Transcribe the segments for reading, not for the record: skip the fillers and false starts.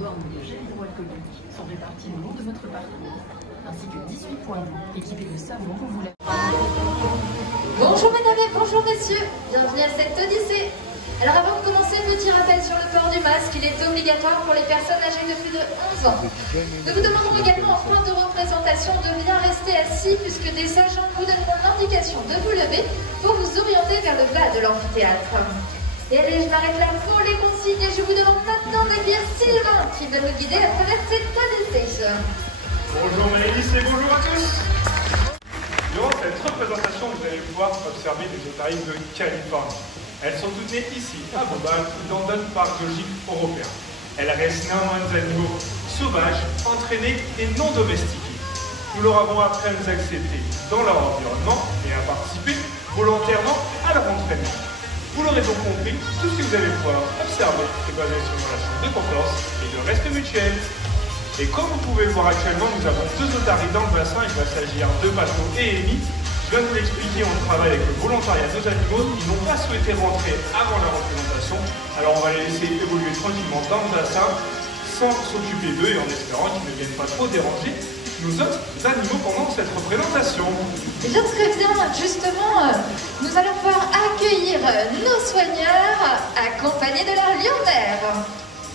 bornes de gel hydroalcoolique sont réparties le long de votre parcours, ainsi que 18 points d'eau équipés de savon pour vous laver. Bonjour mesdames et bonjour messieurs, bienvenue à cette odyssée. Alors avant de commencer, petit rappel sur le port du masque, il est obligatoire pour les personnes âgées de plus de 11 ans. Nous vous demandons également en fin de représentation de bien rester assis puisque des agents vous donneront l'indication de vous lever pour vous orienter vers le bas de l'amphithéâtre. Et allez, je m'arrête là pour les consignes et je vous demande maintenant d'accueillir Sylvain qui va nous guider à travers cette odyssée. Bonjour Maëlys et bonjour à tous. Durant cette représentation, vous allez pouvoir observer des otaries de Californie. Elles sont toutes nées ici, à Bobal, dans notre parc zoologique européen. Elles restent néanmoins des animaux sauvages, entraînés et non domestiqués. Nous leur avons appris à nous accepter dans leur environnement et à participer volontairement à leur entraînement. Vous l'aurez donc compris, tout ce que vous allez pouvoir observer est basé sur une relation de confiance et de respect mutuel. Et comme vous pouvez le voir actuellement, nous avons deux otaries dans le bassin. Il va s'agir de Pato et Amy. Je viens de vous l'expliquer, on travaille avec le volontariat de nos animaux. Ils n'ont pas souhaité rentrer avant la représentation. Alors on va les laisser évoluer tranquillement dans le bassin sans s'occuper d'eux et en espérant qu'ils ne viennent pas trop déranger nos autres animaux pendant cette représentation. Et bien très bien, justement, nous allons pouvoir accueillir nos soigneurs accompagnés de leur lion mère.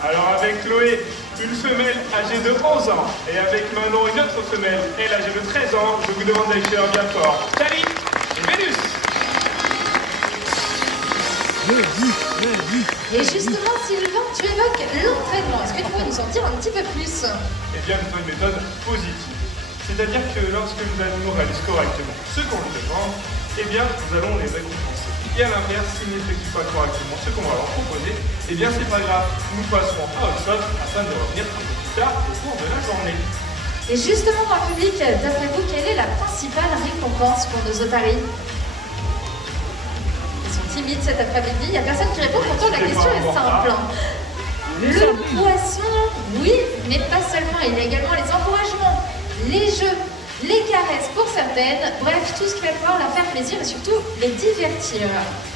Alors avec Chloé, une femelle âgée de 11 ans, et avec Manon, une autre femelle, elle âgée de 13 ans, je vous demande d'accueillir bien fort Cali et Vénus. Et justement, Sylvain, tu évoques l'entraînement. Est-ce que tu peux nous en dire un petit peu plus? Eh bien, nous avons une méthode positive. C'est-à-dire que lorsque nos animaux réalisent correctement ce qu'on leur demande, eh bien, nous allons les récompenser. Et à l'inverse, s'ils n'effectuent pas correctement ce qu'on va leur proposer, eh bien, c'est pas grave. Nous passerons à autre chose afin de revenir un peu plus tard au cours de la journée. Et justement, dans le public, d'après vous, quelle est la principale récompense pour nos otaries? Ils sont timides cet après-midi. Il n'y a personne qui répond, pourtant la question est simple. Le poisson, oui, mais pas seulement. Il y a également les encouragements, les jeux, les caresses pour certaines, bref, tout ce qui va pouvoir leur faire plaisir et surtout les divertir.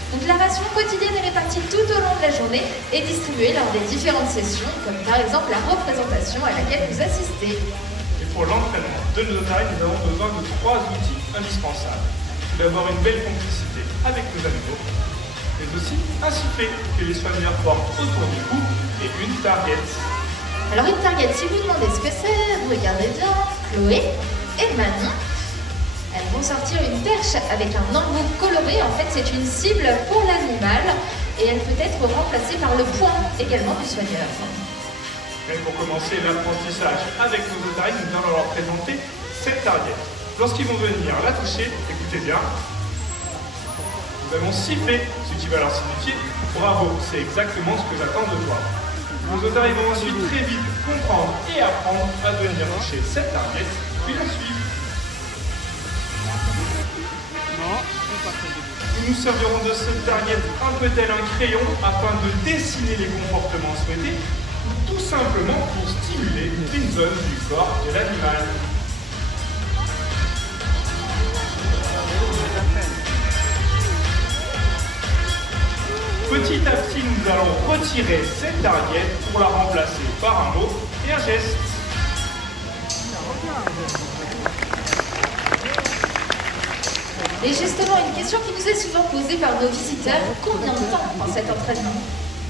Donc la ration quotidienne est répartie tout au long de la journée et distribuée lors des différentes sessions, comme par exemple la représentation à laquelle vous assistez. Et pour l'entraînement de nos otaries, nous avons besoin de 3 outils indispensables. Tout d'abord, une belle complicité avec nos animaux, mais aussi un sifflet que les soigneurs portent autour du cou et une target. Alors une target, si vous demandez ce que c'est, vous regardez bien, Chloé et Manon, elles vont sortir une perche avec un embout coloré. En fait, c'est une cible pour l'animal et elle peut être remplacée par le poing également du soigneur. Et pour commencer l'apprentissage avec nos otaries, nous allons leur présenter cette target. Lorsqu'ils vont venir la toucher, écoutez bien, nous allons siffler, ce qui va leur signifier bravo, c'est exactement ce que j'attends de toi. Nos otaries vont ensuite très vite comprendre et apprendre à venir toucher cette target, puis la suivre. Nous nous servirons de cette target un peu tel un crayon afin de dessiner les comportements souhaités, tout simplement pour stimuler une zone du corps de l'animal. Petit à petit, nous allons retirer cette target pour la remplacer par un mot et un geste. Et justement, une question qui nous est souvent posée par nos visiteurs, combien de temps prend cet entraînement?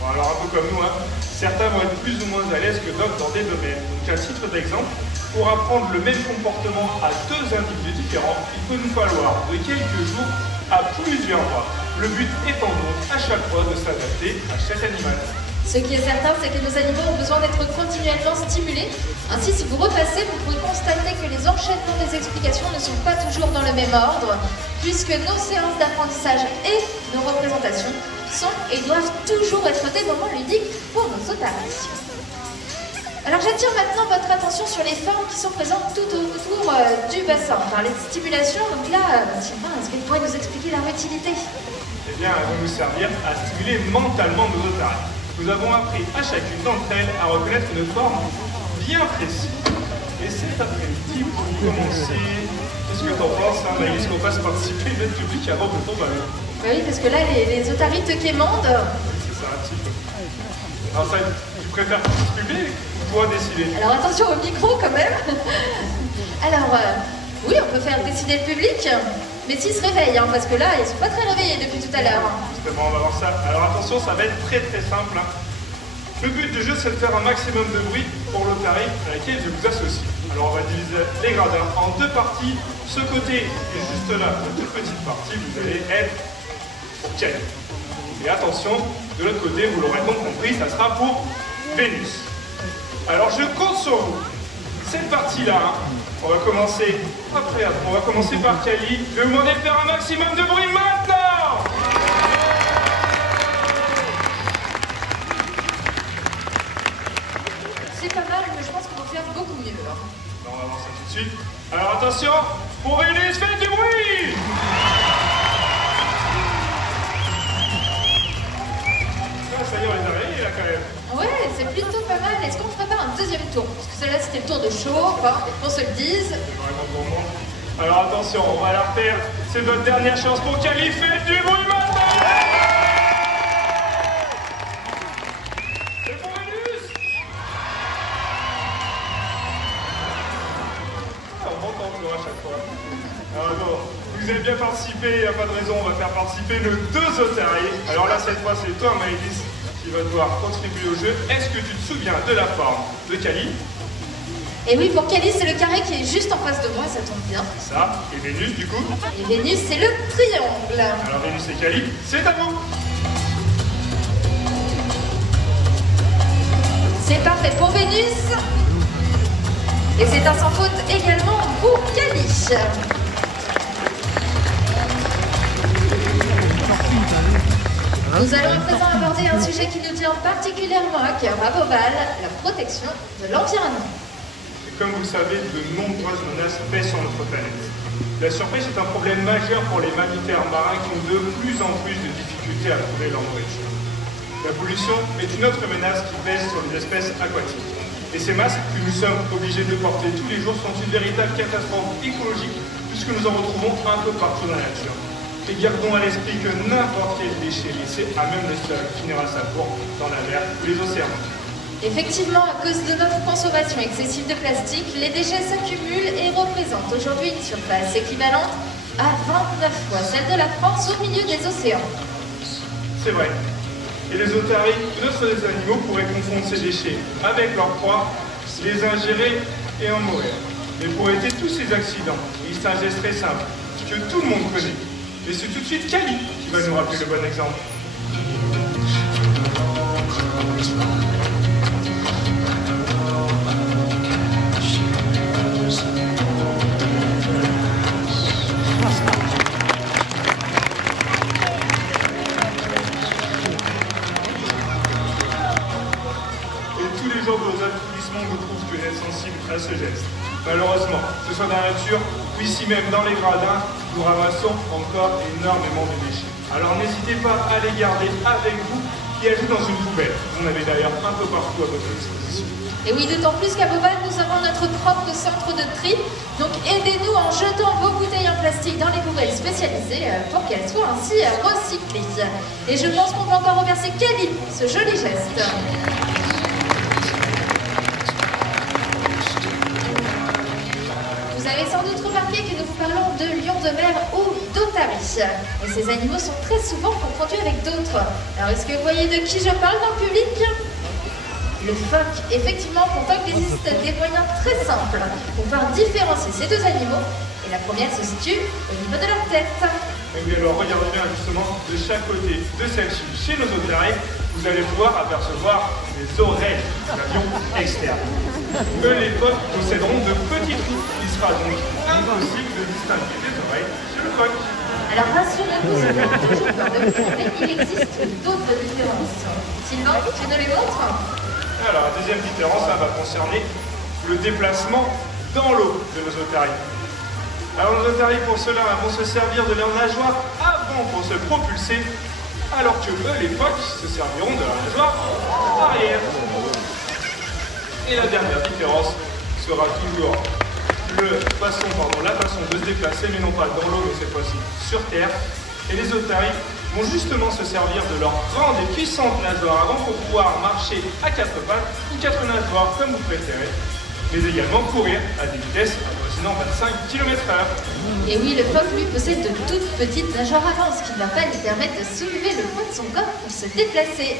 Bon, alors un peu comme nous, certains vont être plus ou moins à l'aise que d'autres dans des domaines. Donc à titre d'exemple, pour apprendre le même comportement à 2 individus différents, il peut nous falloir de quelques jours à plusieurs mois. Le but étant donc à chaque fois de s'adapter à chaque animal. Ce qui est certain, c'est que nos animaux ont besoin d'être continuellement stimulés. Ainsi, si vous repassez, vous pourrez constater que les enchaînements des explications ne sont pas toujours dans le même ordre, puisque nos séances d'apprentissage et nos représentations sont et doivent toujours être des moments ludiques pour nos otaries. Alors j'attire maintenant votre attention sur les formes qui sont présentes tout autour du bassin. On parlait de stimulation, donc là, Sylvain, est-ce que vous pourriez nous expliquer leur utilité? Eh bien, elles vont nous servir à stimuler mentalement nos otaries. Nous avons appris à chacune d'entre elles à reconnaître une forme bien précise. Et cet après-midi, pour commencer, ce que t'en penses, hein, Maëlys, qu'on fasse participer une aide publique avant de tomber. Bah oui, parce que là, les otaries te quémandent. C'est ça, un petit peu. Alors ça, tu préfères participer ou toi décider? Alors attention au micro quand même. Alors, oui, on peut faire décider le public, mais s'ils se réveillent, hein, parce que là, ils sont pas très réveillés depuis tout à l'heure. Justement, on va voir ça. Alors attention, ça va être très très simple. Hein. Le but du jeu, c'est de faire un maximum de bruit pour l'otarie à laquelle je vous associe. Alors on va diviser les gradins en deux parties. Ce côté est juste là, la toute petite partie, vous allez être pour Cali. Et attention, de l'autre côté, vous l'aurez donc compris, ça sera pour Vénus. Alors je compte sur vous. Cette partie-là, hein, on va commencer après. On va commencer par Cali. Je vais vous demander de faire un maximum de bruit maintenant. C'est pas mal, mais je pense qu'on peut faire beaucoup mieux. On va voir ça tout de suite. Alors attention, pour Vénus, faites du bruit! Ah, ça y est, on les a réveillés là quand même. Ouais, c'est plutôt pas mal. Est-ce qu'on ferait pas un deuxième tour? Parce que celle-là, c'était le tour de chauffe, hein, qu'on se le dise. C'est vraiment bon monde. Alors attention, on va la refaire. C'est notre dernière chance pour Cali. Faites du bruit maintenant! C'est pour Vénus! On m'entend toujours à chaque fois. Alors bon, vous avez bien participé, il n'y a pas de raison, on va faire participer nos deux otaries. Alors là, cette fois, c'est toi, Maëlys, qui va devoir contribuer au jeu. Est-ce que tu te souviens de la forme de Cali? Et oui, pour Cali, c'est le carré qui est juste en face de moi, ça tombe bien. C'est ça. Et Vénus, du coup? Et Vénus, c'est le triangle. Alors Vénus et Cali, c'est à vous. C'est parfait pour Vénus. Et c'est un sans faute également pour Cali. Nous allons à présent aborder un sujet qui nous tient particulièrement à cœur à Beauval, la protection de l'environnement. Et comme vous le savez, de nombreuses menaces pèsent sur notre planète. La surpêche est un problème majeur pour les mammifères marins qui ont de plus en plus de difficultés à trouver leur nourriture. La pollution est une autre menace qui pèse sur les espèces aquatiques. Et ces masses que nous sommes obligés de porter tous les jours sont une véritable catastrophe écologique puisque nous en retrouvons un peu partout dans la nature. Et gardons à l'esprit que n'importe quel déchet laissé à même le sol finira sa courbe dans la mer ou les océans. Effectivement, à cause de notre consommation excessive de plastique, les déchets s'accumulent et représentent aujourd'hui une surface équivalente à 29 fois celle de la France au milieu des océans. C'est vrai. Et les otaries, d'autres des animaux pourraient confondre ces déchets avec leur proie, les ingérer et en mourir. Mais pour éviter tous ces accidents, il est un geste très simple, que tout le monde connaît. Et c'est tout de suite Cali qui va nous rappeler le bon exemple. Nos applaudissements nous prouvent que vous êtes sensibles à ce geste. Malheureusement, que ce soit dans la nature ou ici même dans les gradins, nous ramassons encore énormément de déchets. Alors n'hésitez pas à les garder avec vous et à jeter dans une poubelle. Vous en avez d'ailleurs un peu partout à votre disposition. Et oui, d'autant plus qu'à Beauval, nous avons notre propre centre de tri. Donc aidez-nous en jetant vos bouteilles en plastique dans les poubelles spécialisées pour qu'elles soient ainsi recyclées. Et je pense qu'on peut encore remercier Cali pour ce joli geste. Vous avez sans doute remarqué que nous vous parlons de lions de mer ou d'otaries. Et ces animaux sont très souvent confondus avec d'autres. Alors est-ce que vous voyez de qui je parle dans le public? Le phoque. Effectivement, pour phoque, il existe des moyens très simples pour pouvoir différencier ces deux animaux. Et la première se situe au niveau de leur tête. Et oui, alors regardez bien justement de chaque côté de celle-ci, chez nos otaries, vous allez pouvoir apercevoir les oreilles de l'avion externe. Eux, les phoques posséderont de petits trous. Il sera donc impossible de distinguer les oreilles chez le phoque. Alors rassurez-vous, c'est pas toujours peur de vous, mais il existe d'autres différences. Sylvain, tu nous les montres? Alors, la deuxième différence, ça va concerner le déplacement dans l'eau de nos otaries. Alors, nos otaries, pour cela, vont se servir de leur nageoire avant pour se propulser, alors que eux, les phoques, se serviront de leur nageoire arrière. Et la dernière différence sera toujours la façon de se déplacer, mais non pas dans l'eau, mais cette fois-ci sur terre. Et les otaries vont justement se servir de leurs grandes et puissantes nageoires avant pour pouvoir marcher à quatre pattes ou quatre nageoires comme vous préférez, mais également courir à des vitesses avoisinant 25 km/h. Et oui, le phoque lui possède de toutes petites nageoires avant, ce qui ne va pas lui permettre de soulever le poids de son corps pour se déplacer.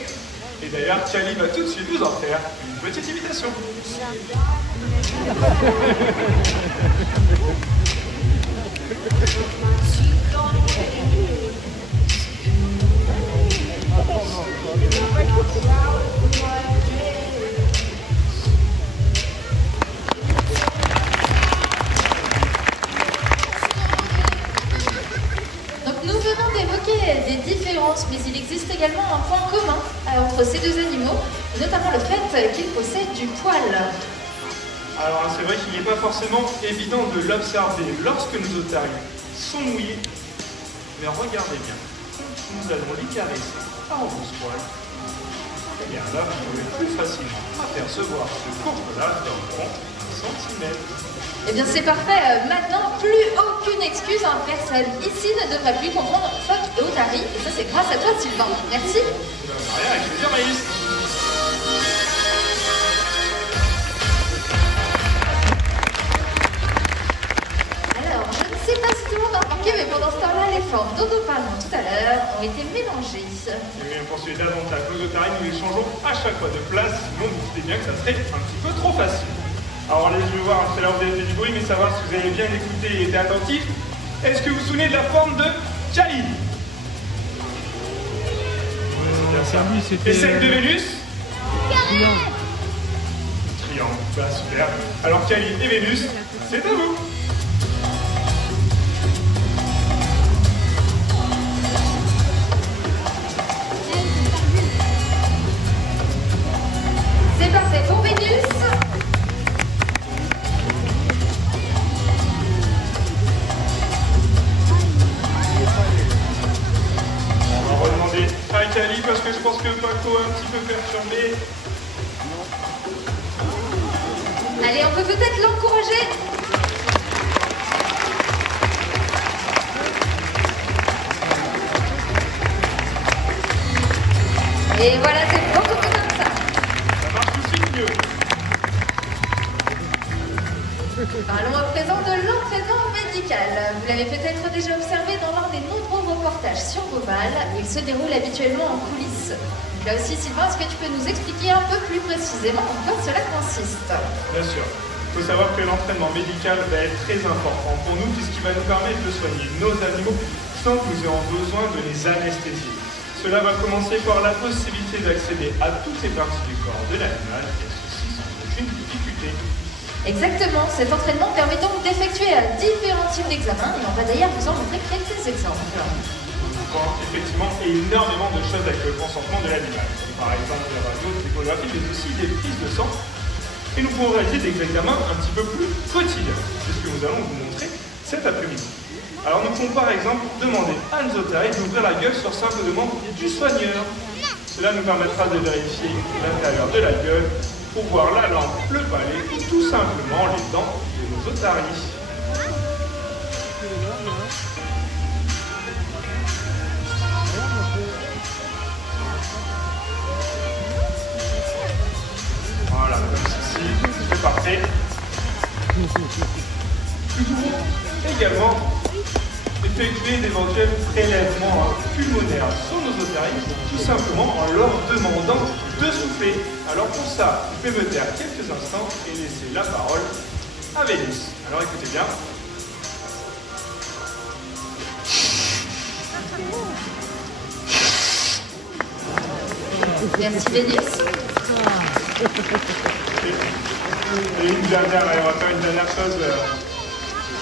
Et d'ailleurs, Kali va tout de suite vous en faire une petite imitation. Donc nous venons d'évoquer des différences, mais il existe également un point commun entre ces deux animaux, notamment le fait qu'ils possèdent du poil. Alors c'est vrai qu'il n'est pas forcément évident de l'observer lorsque nos otaries sont mouillés, mais regardez bien, nous allons les caresser par rebrousse-poil. Et bien là, vous pouvez plus facilement apercevoir ce courbe-là d'environ 1 cm. Eh bien c'est parfait, maintenant plus aucune excuse, personne ici ne devrait plus comprendre phoque et otarie, et ça c'est grâce à toi Sylvain, merci. Rien, avec plaisir Maïs. Je ne sais pas si tout le monde a remarqué, mais pendant ce temps-là, les formes dont nous parlons tout à l'heure ont été mélangées. Et oui, pour celui davantage nos otaries, nous les changeons à chaque fois de place, sinon vous doutez bien que ça serait un petit peu trop facile. Alors allez, je vais voir, tout à l'heure vous avez fait du bruit, mais savoir si vous avez bien écouté et été attentif. Est-ce que vous vous souvenez de la forme de Kali? C'est bien ça. Et celle de Vénus? Triangle. Triangle, bah super. Alors Kali et Vénus, c'est à vous. C'est parfait pour Vénus. On va redemander à Kali parce que je pense que Paco est un petit peu perturbé. Allez, on peut peut-être l'encourager. Et voilà, c'est beaucoup plus comme ça. Ça marche tout de suite mieux. Parlons à présent de l'entraînement médical. Vous l'avez peut-être déjà observé dans l'un des nombreux reportages sur Beauval. Il se déroule habituellement en coulisses. Donc là aussi, Sylvain, est-ce que tu peux nous expliquer un peu plus précisément en quoi cela consiste? Bien sûr. Il faut savoir que l'entraînement médical va être très important pour nous puisqu'il va nous permettre de soigner nos animaux sans que nous ayons besoin de les anesthésier. Cela va commencer par la possibilité d'accéder à toutes les parties du corps de l'animal et ceci sans aucune difficulté. Exactement, cet entraînement permet donc d'effectuer différents types d'examens et on va d'ailleurs vous en montrer quelques exemples. On voit effectivement énormément de choses avec le consentement de l'animal, par exemple la radio, l'échographie, mais aussi des prises de sang. Et nous pouvons réaliser des examens un petit peu plus quotidiens, c'est ce que nous allons vous montrer cet après-midi. Alors nous pouvons par exemple demander à nos otaries d'ouvrir la gueule sur simple demande du soigneur. Cela nous permettra de vérifier l'intérieur de la gueule pour voir la langue, le palais ou tout simplement les dents de nos otaries. Voilà, comme ceci, c'est parfait. Nous pouvons également effectuer d'éventuels prélèvements pulmonaires sur nos otaries, tout simplement en leur demandant de souffler. Alors pour ça, je vais me taire quelques instants et laisser la parole à Vénus. Alors écoutez bien. Merci Vénus. Et une dernière, on va faire une dernière chose.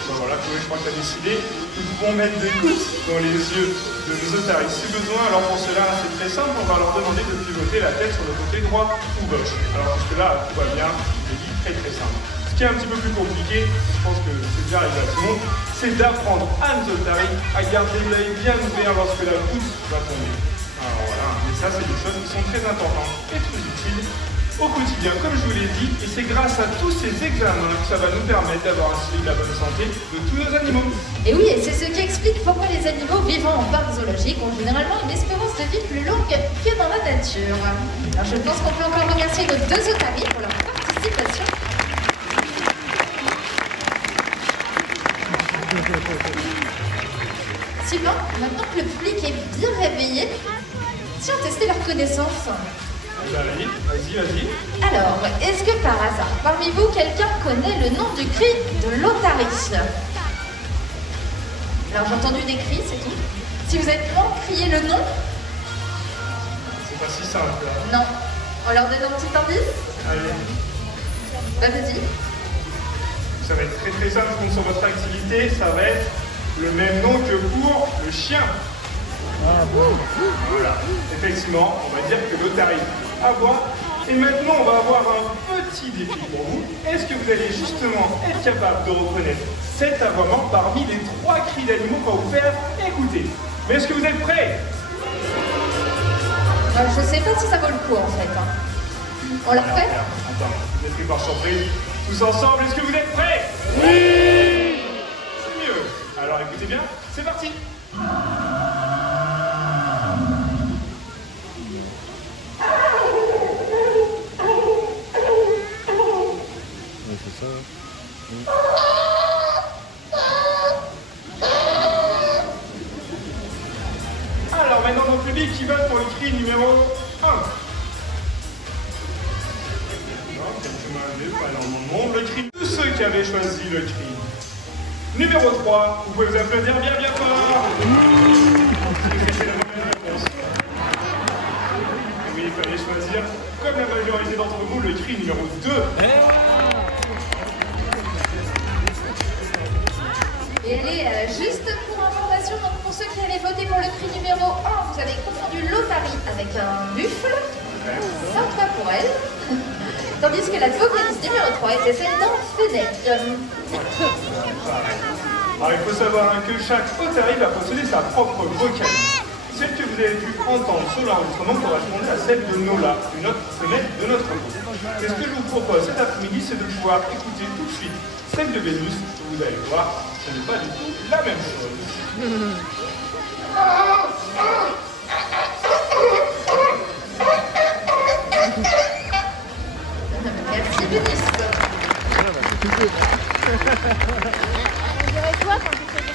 Voilà, je crois que tu as décidé. Nous pouvons mettre des gouttes dans les yeux de nos otaries si besoin. Alors pour cela, c'est très simple, on va leur demander de pivoter la tête sur le côté droit ou gauche. Alors jusque-là, tout va bien, je l'ai dit, très très simple. Ce qui est un petit peu plus compliqué, je pense que c'est déjà arrivé à tout le monde, c'est d'apprendre à nos otaries à garder l'œil bien ouvert lorsque la goutte va tomber. Alors voilà, mais ça c'est des choses qui sont très importantes et très utiles au quotidien, comme je vous l'ai dit, et c'est grâce à tous ces examens que ça va nous permettre d'avoir un suivi de la bonne santé de tous nos animaux. Et oui, et c'est ce qui explique pourquoi les animaux vivant en parc zoologique ont généralement une espérance de vie plus longue que dans la nature. Alors je pense qu'on peut encore remercier nos deux otaries pour leur participation. Sylvain, maintenant que le public est bien réveillé, si on testait leur connaissance. Vas-y. Alors, est-ce que par hasard, parmi vous, quelqu'un connaît le nom du cri de l'otarie? Alors j'ai entendu des cris, c'est tout. Si vous êtes loin, criez le nom. C'est pas si simple. Là. Non. On leur donne un petit indice? Allez. Bah vas-y. Ça va être très simple, je compte sur votre activité, ça va être le même nom que pour le chien. Voilà, effectivement, on va dire que l'otarie aboie. Et maintenant, on va avoir un petit défi pour vous. Est-ce que vous allez justement être capable de reconnaître cet aboiement parmi les 3 cris d'animaux qu'on va vous faire écouter? Mais est-ce que vous êtes prêts? Je sais pas si ça vaut le coup en fait. On l'a refait? Attends, vous êtes pris par surprise. Tous ensemble, est-ce que vous êtes prêts? Oui! C'est mieux. Alors écoutez bien, c'est parti. Alors maintenant dans le public qui vote pour le cri numéro 1. Le cri, tous ceux qui avaient choisi le cri numéro 3, vous pouvez vous applaudir bien fort. C'est la mauvaise réponse. Oui, il fallait choisir, comme la majorité d'entre vous, le cri numéro 2. Et allez, juste pour information, donc pour ceux qui allaient voter pour le cri numéro 1, vous avez confondu l'otarie avec un buffle. Sympa pour elle. Tandis que la vocaliste numéro 3 était celle d'un fennec. Alors il faut savoir que chaque otarie va posséder sa propre vocaliste. Celle que vous avez pu entendre sur l'enregistrement correspondait à celle de Nola, une autre femelle de notre groupe. Et ce que je vous propose cet après-midi, c'est de pouvoir écouter tout de suite celle de Vénus. Vous allez voir, ce n'est pas du tout la même chose. Merci Vénus.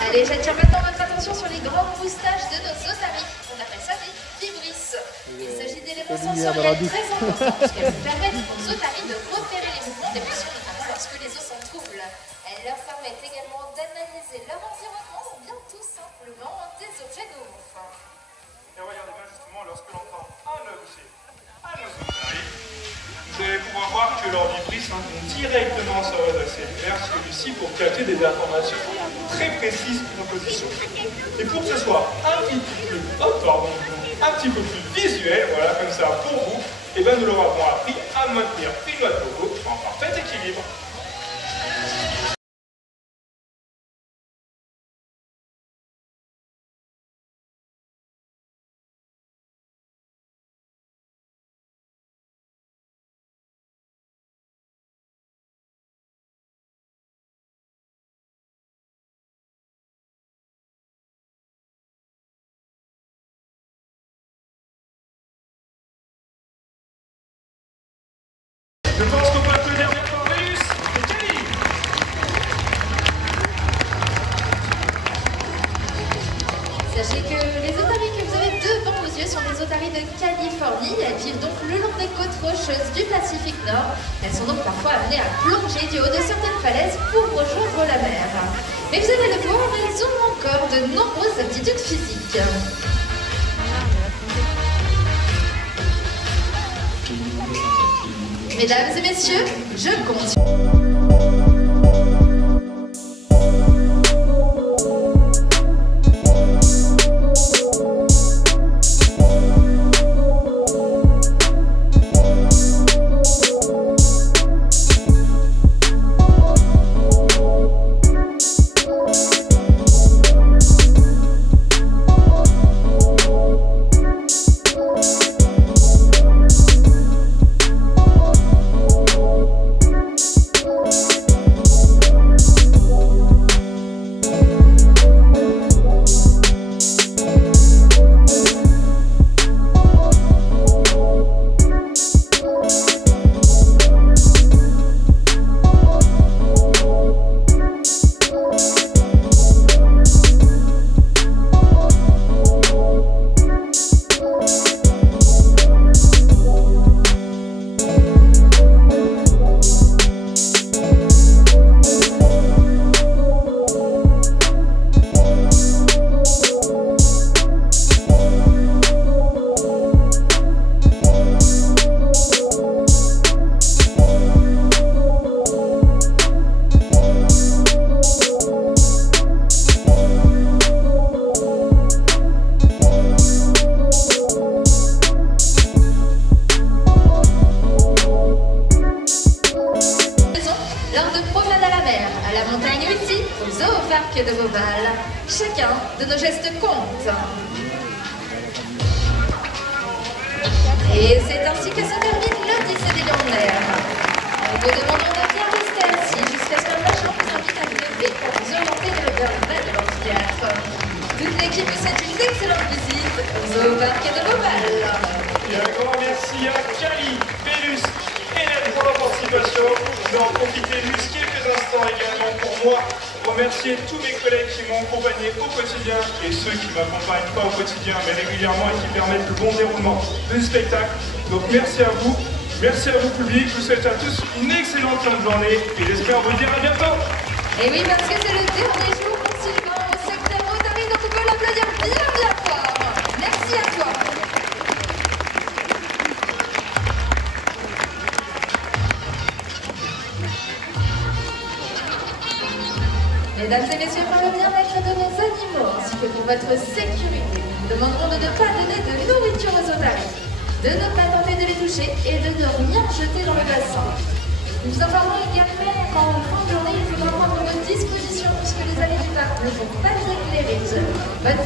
Allez, j'attire maintenant votre attention sur les grandes moustaches de nos otaries. On appelle ça des vibrisses. Il s'agit d'éléments sensoriels très importants puisqu'elles permettent aux otaries de repérer les mouvements des poissons, notamment lorsque les eaux sont troubles. Elles leur permettent également d'analyser leur environnement ou bien tout simplement des objets nouveaux. Et regardez bien justement lorsque l'on entend un objet à nos otaries, vous allez pouvoir voir que leurs vibrisses vont directement s'adresser vers celui-ci pour capter des informations très précises de nos positions. Et pour que ce soit un petit peu plus visuel, voilà, comme ça pour vous, et bien nous leur avons appris à maintenir une noix de coco en parfait équilibre. Je pense qu'on peut applaudir bien fort Vénus et Kelly. Sachez que les otaries que vous avez devant vos yeux sont des otaries de Californie. Elles vivent donc le long des côtes rocheuses du Pacifique Nord. Elles sont donc parfois amenées à plonger du haut de certaines falaises pour rejoindre la mer. Mais vous allez le voir, elles ont encore de nombreuses aptitudes physiques. Mesdames et messieurs, je continue. lors de promenades à la mer, à la montagne Uti, au zoo-parc de Beauval. Chacun de nos gestes compte. Et c'est ainsi que se termine l'Odyssée des Lions-de-Mer. Nous vous demandons de bien rester assis jusqu'à ce que l'agent vous invite à vous lever pour vous orienter vers le bas de l'amphithéâtre. Toute l'équipe vous souhaite une excellente visite au zoo-parc de Beauval. Et un grand merci à Kali, Pélus et Hélène pour leur participation. Nous en profiter juste quelques instants également pour moi. Remercier tous mes collègues qui m'ont accompagné au quotidien et ceux qui ne m'accompagnent pas au quotidien mais régulièrement et qui permettent le bon déroulement du spectacle. Donc merci à vous public, je vous souhaite à tous une excellente fin de journée et j'espère vous dire à bientôt. Et oui, parce que c'est le dernier jour pour Sylvain au secteur Rotary, donc on peut l'applaudir bien fort. Merci à toi. Mesdames et messieurs, pour le bien-être de nos animaux ainsi que pour votre sécurité, nous demanderons de ne pas donner de nourriture aux otaries, de ne pas tenter de les toucher et de ne rien jeter dans le bassin. Nous vous informons également qu'en fin de journée, il faudra prendre nos dispositions puisque les allées du parc ne sont pas éclairées. Bonne